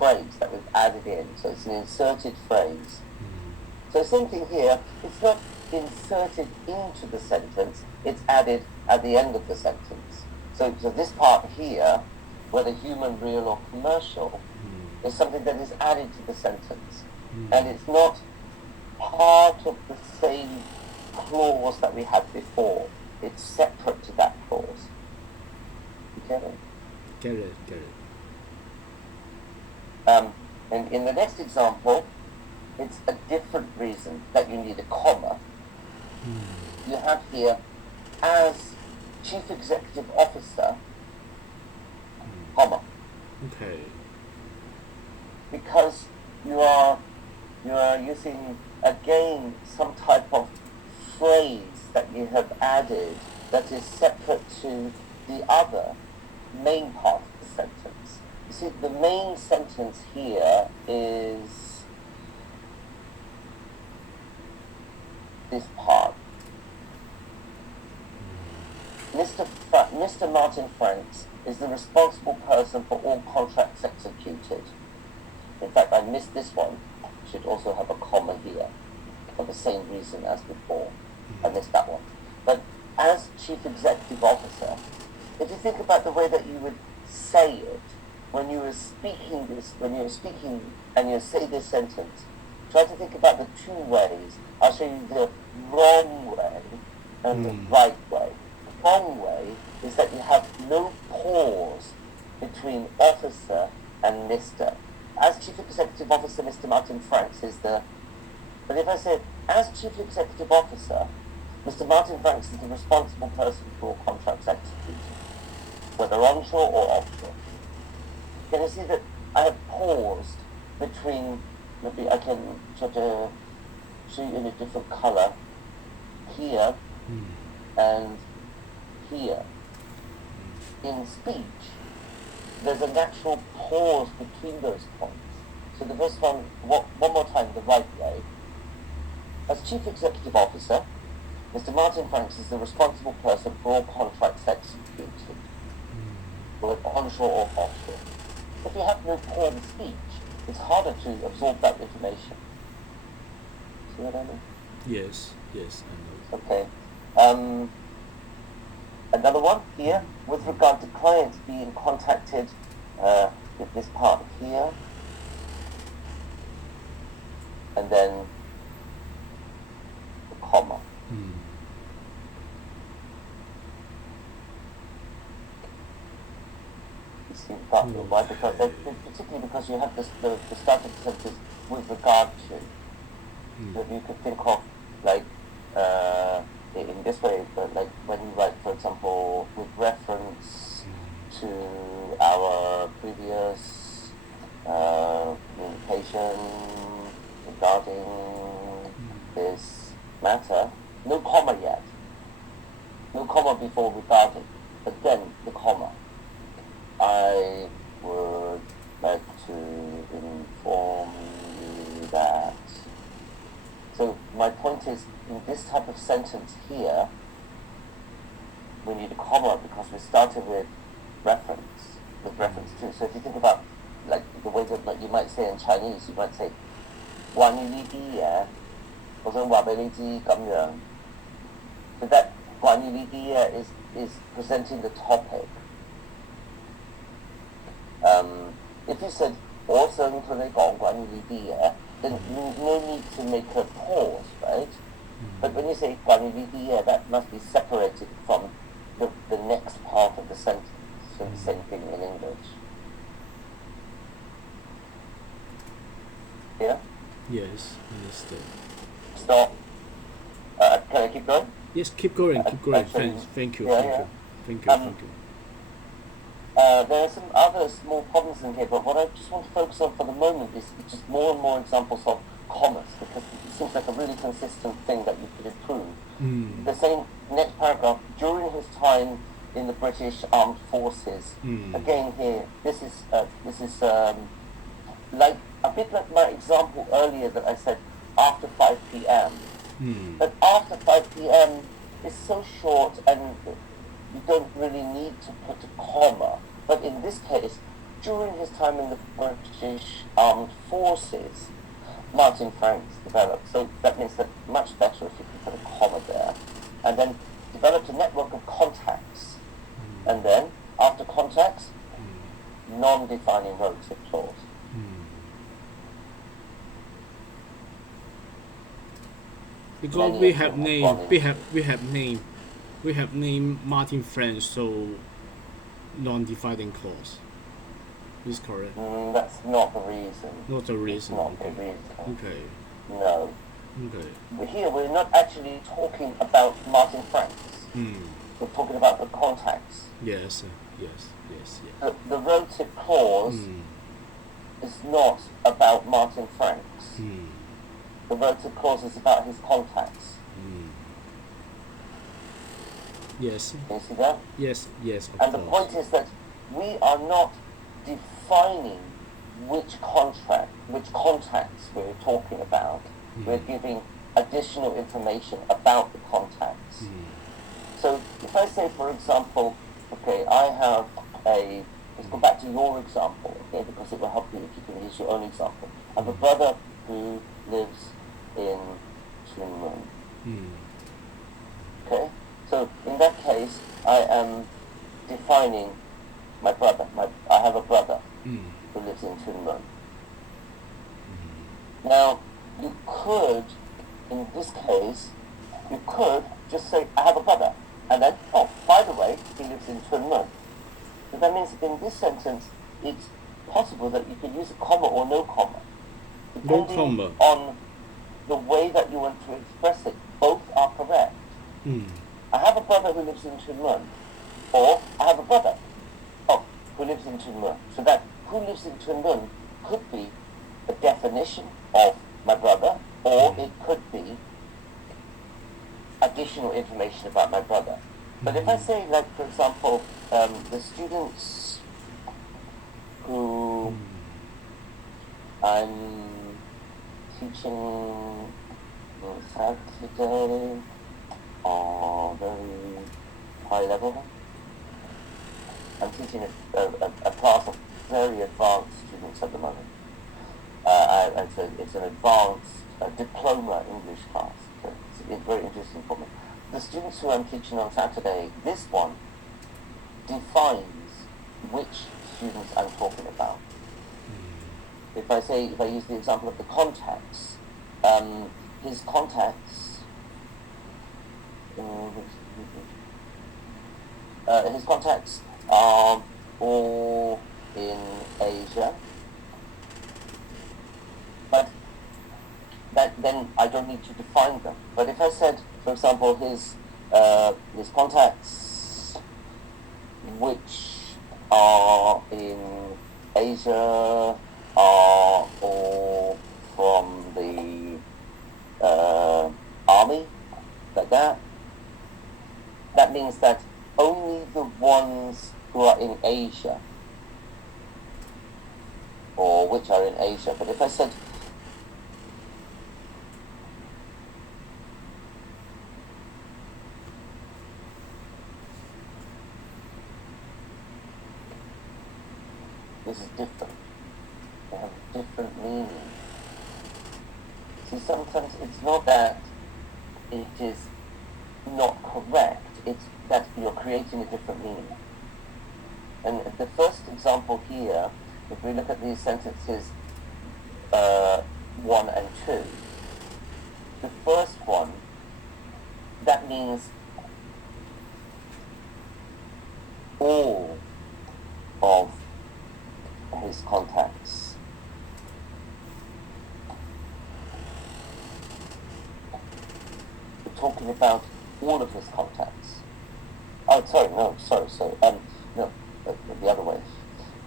phrase that we've added in. So it's an inserted phrase. So same thing here, it's not inserted into the sentence, it's added at the end of the sentence. So this part here, whether human, real or commercial, is something that is added to the sentence. And it's not part of the same clause that we had before. It's separate to that clause. You get it? Get it. And in the next example, it's a different reason that you need a comma. You have here, as Chief Executive Officer, comma. Okay. Because you are using, again, some type of phrase that you have added that is separate to the other main part of the sentence. You see, the main sentence here is this part. Mr. Martin Franks is the responsible person for all contracts executed. In fact, I missed this one. Should also have a comma here for the same reason as before. I missed that one. But as Chief Executive Officer, if you think about the way that you would say it, when you were speaking and you say this sentence, try to think about the two ways. I'll show you the wrong way and the right way. The wrong way is that you have no pause between officer and Mr. As Chief Executive Officer, Mr. Martin Franks is the... But if I said, as Chief Executive Officer, Mr. Martin Franks is the responsible person for all contracts executed, whether onshore or offshore. Can you see that I have paused between, maybe I can try to show you in a different color, here and here. In speech, there's a natural pause between those points. So the first one more time, the right way. As Chief Executive Officer, Mr. Martin Franks is the responsible person for all contracts executed, whether onshore or offshore. If you have no pause in speech, it's harder to absorb that information. See what I mean? Yes, I know. Okay. Another one here, with regard to clients being contacted, with this part here, and then the comma. You see that, right? Because particularly because you have the start of the sentence with regard to. So you could think of like in this way, like when you write, for example, with reference to our previous communication regarding this matter, no comma yet. No comma before regarding, but then the comma. I would like to inform you that. So my point is, in this type of sentence here, we need a comma because we started with reference to. So if you think about like the way that like, you might say in Chinese, you might say 關於呢啲嘢，我想話俾你知咁樣。So that 關於呢啲嘢 is presenting the topic. If you said 我想同你講關於呢啲嘢, then no need to make a pause, right? But when you say 關於呢啲嘢, that must be separated from the next part of the sentence. So the same thing in English. Yeah? Yes, understand. Stop. Can I keep going? Yes, keep going. Thank you. There are some other small problems in here, but what I just want to focus on for the moment is just more and more examples of commas, because it seems like a really consistent thing that you could improve. The same next paragraph, during his time in the British Armed Forces, again here, this is like a bit like my example earlier that I said after 5 p.m. But after 5 p.m. is so short and you don't really need to put a comma. But in this case, during his time in the British Armed Forces, Martin Franks developed. So that means that much better if you can put a comma there. And then developed a network of contacts. And then, after contacts, non-defining rotative clause. Because we have named Martin Franks, so non-defining clause. Is correct. That's not the reason. Not the reason. Not okay. the reason. Okay. No. Okay. Here we're not actually talking about Martin Franks. We're talking about the contacts. Yes. The rotative clause is not about Martin Franks. The rotative clause is about his contacts. Yes. Can you see that? Yes. And the point is that we are not defining which contacts we're talking about. We're giving additional information about the contacts. So if I say, for example, okay, let's go back to your example, okay, because it will help you if you can use your own example. I have a brother who lives in Tunmun. Okay, so in that case, I am defining my brother. I have a brother who lives in Tunmun. Now, you could, in this case, you could just say, I have a brother. And then, oh, by the way, he lives in Tunmun. So that means in this sentence, it's possible that you could use a comma or no comma. Depending on the way that you want to express it, both are correct. I have a brother who lives in Tunmun. Or, I have a brother who lives in Tunmun. So that who lives in Tunmun could be a definition of my brother, or it could be additional information about my brother. But if I say, like, for example, the students who I'm teaching on Saturday are very high level. I'm teaching a class of very advanced students at the moment. It's an advanced diploma English class. So it's very interesting for me. The students who I'm teaching on Saturday, this one defines which students I'm talking about. If I use the example of the contacts, his contacts are all in Asia, but then I don't need to define them. But if I said, for example, his contacts which are in Asia are all from the army, like that, that means that only the ones who are in Asia, or which are in Asia. But if I said, this is different, they have different meaning. See, sometimes it's not that it is not correct, it's that you're creating a different meaning. And the first example here, if we look at these sentences 1 and 2, the first one, that means all of his contacts. We're talking about all of his contacts. Oh, sorry, no, no, the other way.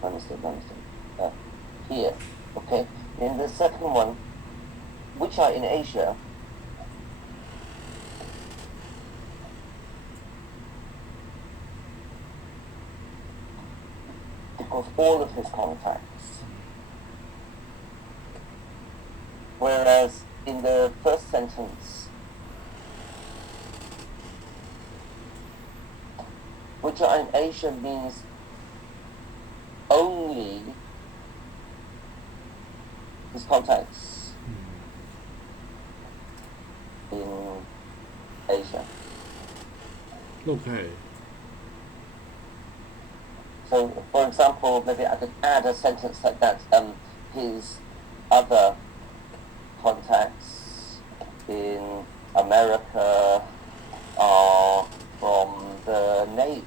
Understood. Here, okay. In the second one, which are in Asia, because all of his contacts. Whereas in the first sentence, which are in Asia means only only his contacts in Asia. Okay. So, for example, maybe I could add a sentence like that. His other contacts in America are from the Navy.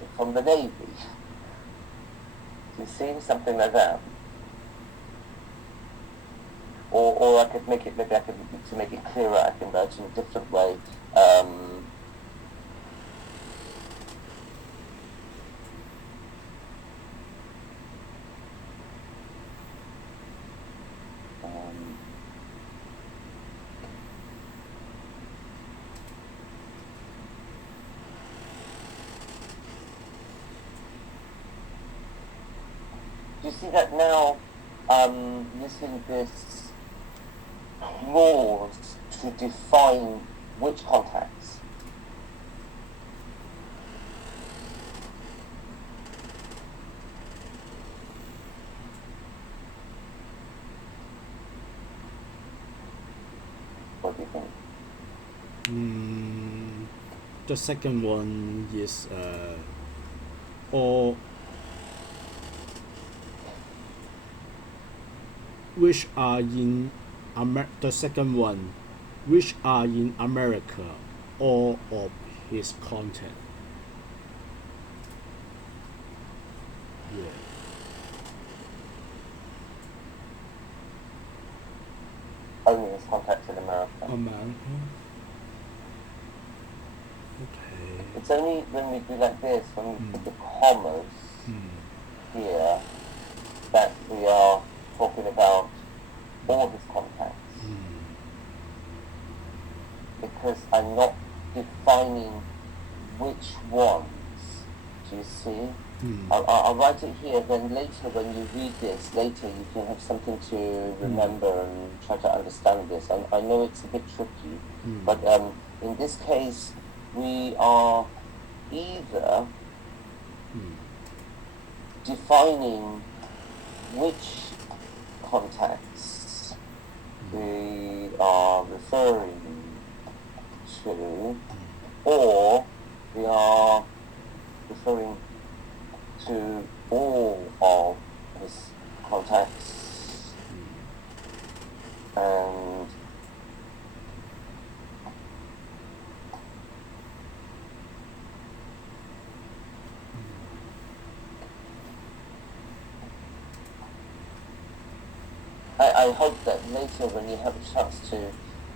Do you see something like that? Or I could make it, maybe I could, to make it clearer, I can write in a different way. Do you see that now? Using this clause to define which contacts. What do you think? The second one is or which are in the second one, which are in America, all of his content. Yeah. Only his contacts in America. America. Okay. It's only when we do like this, when we put the commas here, that we are talking about all his contacts. Because I'm not defining which ones. Do you see? I'll write it here, then later when you read this, later you can have something to remember and try to understand this. I know it's a bit tricky, but in this case, we are either defining which contacts we are referring to, or we are referring to all of his contacts, and I hope that later when you have a chance to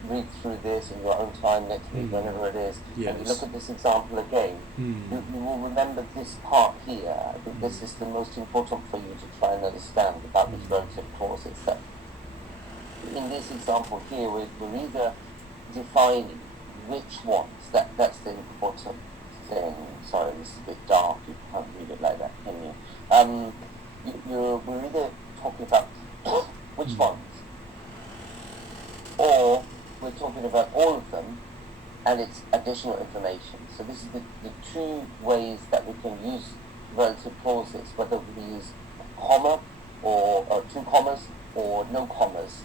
read through this in your own time next week, whenever it is, and you look at this example again, you will remember this part here. I think this is the most important for you to try and understand about these relative clauses. That in this example here, we're either defining which ones, that's the important thing. Sorry, this is a bit dark, you can't read it like that, can you? We're either talking about which ones, or we're talking about all of them, and it's additional information. So this is the two ways that we can use relative clauses, whether we use a comma or two commas or no commas.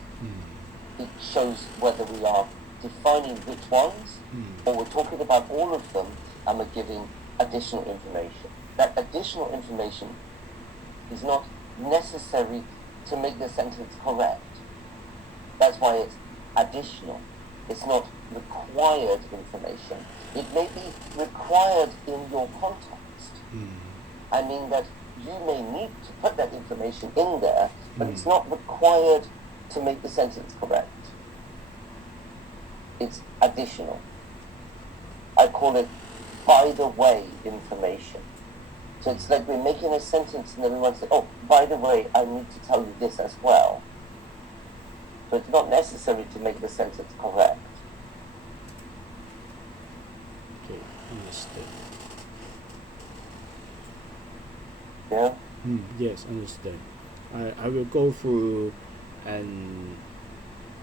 It shows whether we are defining which ones, or we're talking about all of them and we're giving additional information. That additional information is not necessary to make the sentence correct. That's why it's additional. It's not required information. It may be required in your context. I mean that you may need to put that information in there, but it's not required to make the sentence correct. It's additional. I call it by the way information. So it's like we're making a sentence and everyone says, oh, by the way, I need to tell you this as well. So it's not necessary to make the sentence correct. Okay, understood. Yeah? Yes, understand. I will go through and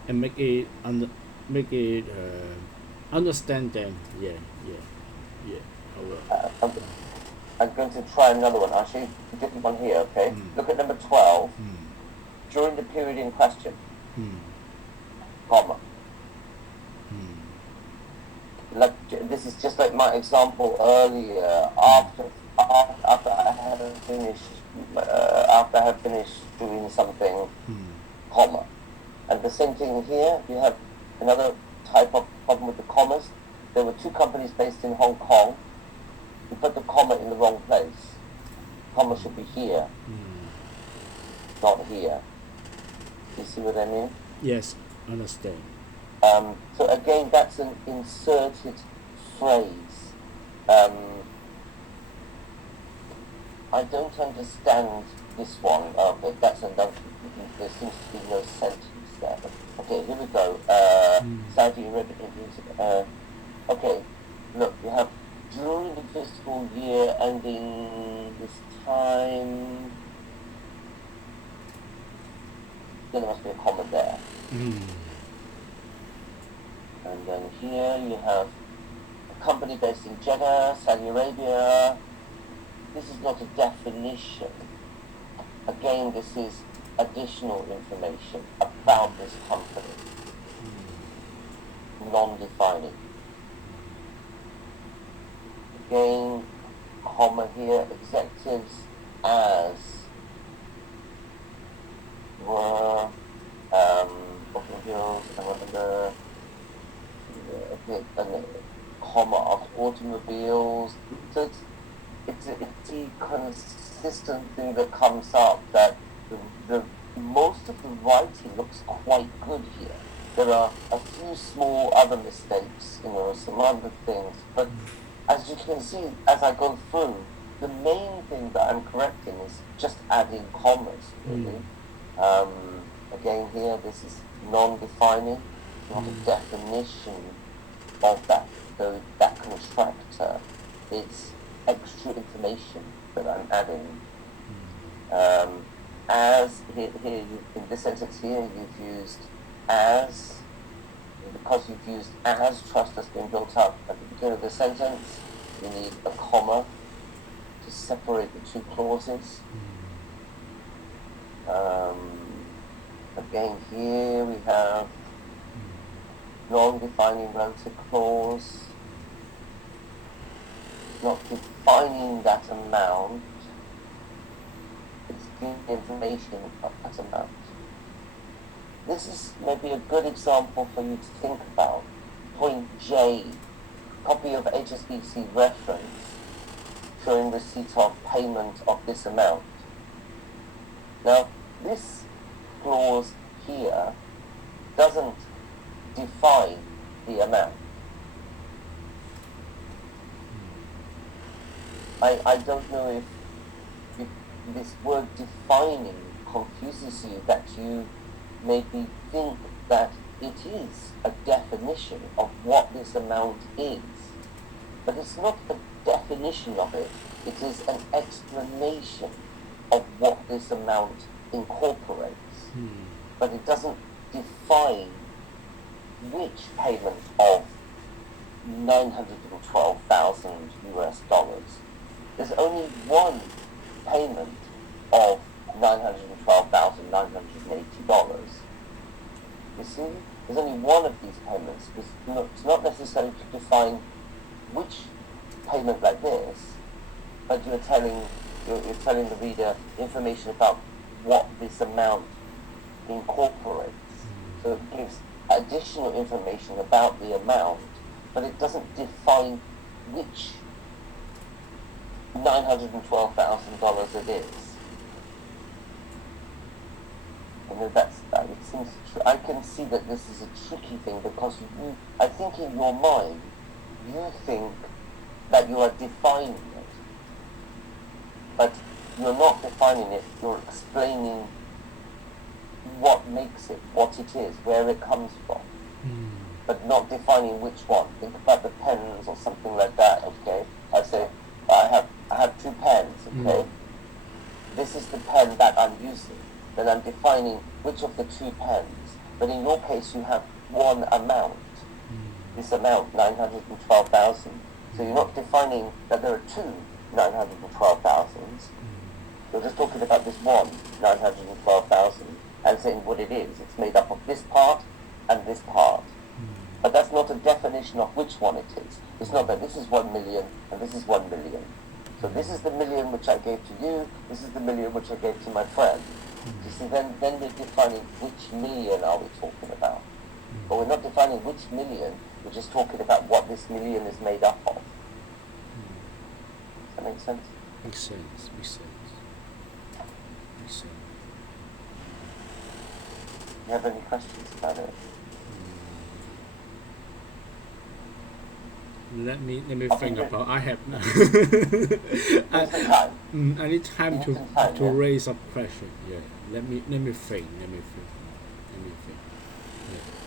make it understand them. Yeah. I will. I'm going to try another one. I'll show you a different one here, okay? Mm. Look at number 12. Mm. During the period in question, Mm. comma. Mm. Like, this is just like my example earlier. After I have finished doing something, Mm. comma. And the same thing here. You have another type of problem with the commas. There were two companies based in Hong Kong. You put the comma in the wrong place. Comma should be here, not here. You see what I mean? Yes, understand. So again, that's an inserted phrase. I don't understand this one. Okay, that's another. There seems to be no sentence there. Okay, here we go. Saudi Arabia. Okay, look, you have during the fiscal year ending this time. Then there must be a comma there. And then here you have a company based in Jeddah, Saudi Arabia. This is not a definition. Again, this is additional information about this company. Non-defining. Again, comma here, executives as were booking deals and a comma of automobiles. So it's a consistent thing that comes up that the most of the writing looks quite good here. There are a few small other mistakes, some other things, but as you can see, as I go through, the main thing that I'm correcting is just adding commas, really. Again here, this is non-defining, not a definition of that contractor. It's extra information that I'm adding. As here in this sentence here, you've used as. Because you've used as, trust has been built up at the beginning of the sentence, you need a comma to separate the two clauses. Again here we have non-defining relative clause, not defining that amount, it's giving information of that amount. This is maybe a good example for you to think about. Point J, copy of HSBC reference showing receipt of payment of this amount. Now, this clause here doesn't define the amount. I don't know if this word defining confuses you, that you maybe think that it is a definition of what this amount is. But it's not a definition of it, it is an explanation of what this amount incorporates. But it doesn't define which payment of 912,000 US dollars. There's only one payment of $912,980. You see, there's only one of these payments. It's not necessary to define which payment like this, but you're telling the reader information about what this amount incorporates. So it gives additional information about the amount, but it doesn't define which $912,000 it is. It seems I can see that this is a tricky thing, because I think in your mind, you think that you are defining it, but you're not defining it, you're explaining what makes it, what it is, where it comes from, but not defining which one. Think about the pens or something like that, okay? I say, I have two pens, okay? This is the pen that I'm using. Then I'm defining which of the two pens. But in your case, you have one amount. This amount, 912,000. So you're not defining that there are two. 912,000. You're just talking about this one, 912,000, and saying what it is. It's made up of this part and this part. But that's not a definition of which one it is. It's not that this is 1 million and this is 1 million. So this is the million which I gave to you, this is the million which I gave to my friend. You see, then we're defining which million are we talking about. But we're not defining which million, we're just talking about what this million is made up of. Does that make sense? Makes sense. Makes sense. Makes sense. Do you have any questions about it? Let me think about. I have. I need time to raise up question. Yeah. Let me think. Yeah.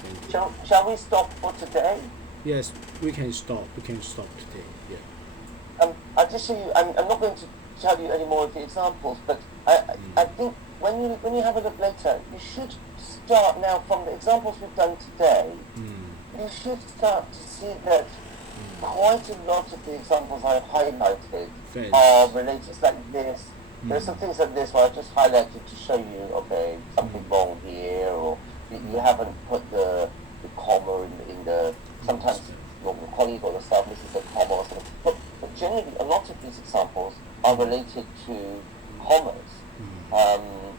Thank you. Shall we stop for today? Yes, we can stop. We can stop today. Yeah. I'll just show you. I'm not going to tell you any more of the examples, but I think when you have a look later, you should start now from the examples we've done today. You should start to see that quite a lot of the examples I highlighted are related like this. There are some things like this where I just highlighted to show you, okay, something wrong here, or you haven't put the comma in the, sometimes your colleague or the staff misses a comma or something. But generally, a lot of these examples are related to commas.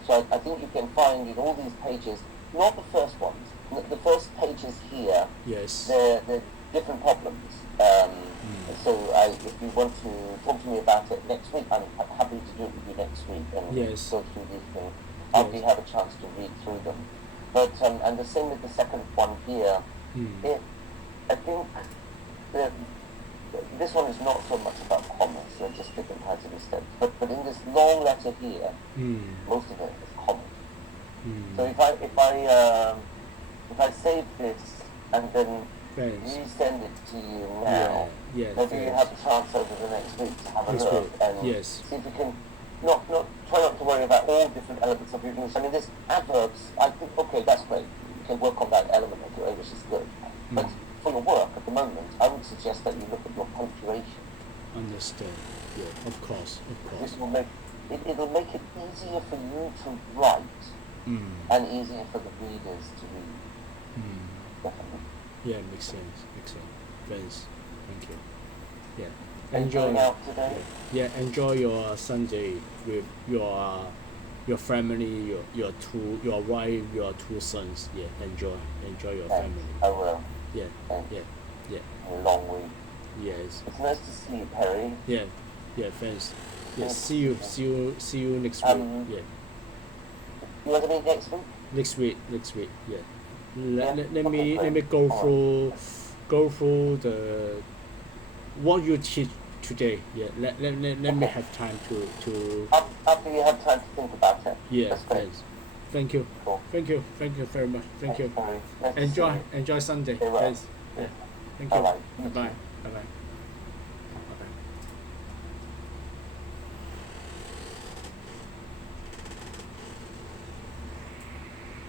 So I think you can find in all these pages, not the first ones, the first pages here, yes, they're different problems. So if you want to talk to me about it next week, I'm happy to do it with you next week and go through these things after you have a chance to read through them. But and the same with the second one here. I think this one is not so much about commas, they're just different kinds of mistakes. But in this long letter here, most of it is commas. So if I save this and then resend it to you now, maybe you have a chance over the next week to have a look and see if you can try not to worry about all different elements of your English. I mean, this adverbs, I think, okay, that's great. You can work on that element of your English, is good. But for your work at the moment, I would suggest that you look at your punctuation. Understand. Yeah, of course. This will make it'll make it easier for you to write and easier for the readers to read. Definitely. Yeah, makes sense. Thanks. Thank you. Yeah. Enjoy out today. Yeah, enjoy your Sunday with your family, your wife, your two sons. Yeah, enjoy your family. I will. Yeah. A long week. Yes. It's nice to see you, Perry. Yeah, thanks. Yeah, see you next week. Yeah. You want to meet next week? Next week. Yeah. Let me go through the what you teach today. Yeah. Let me have time to after you have time to think about it. Yeah. Thanks. Thank you. Cool. Thank you very much. Thank you. Nice Enjoy Sunday. Well. Thanks. Yeah. Thank you. Bye-bye. Bye.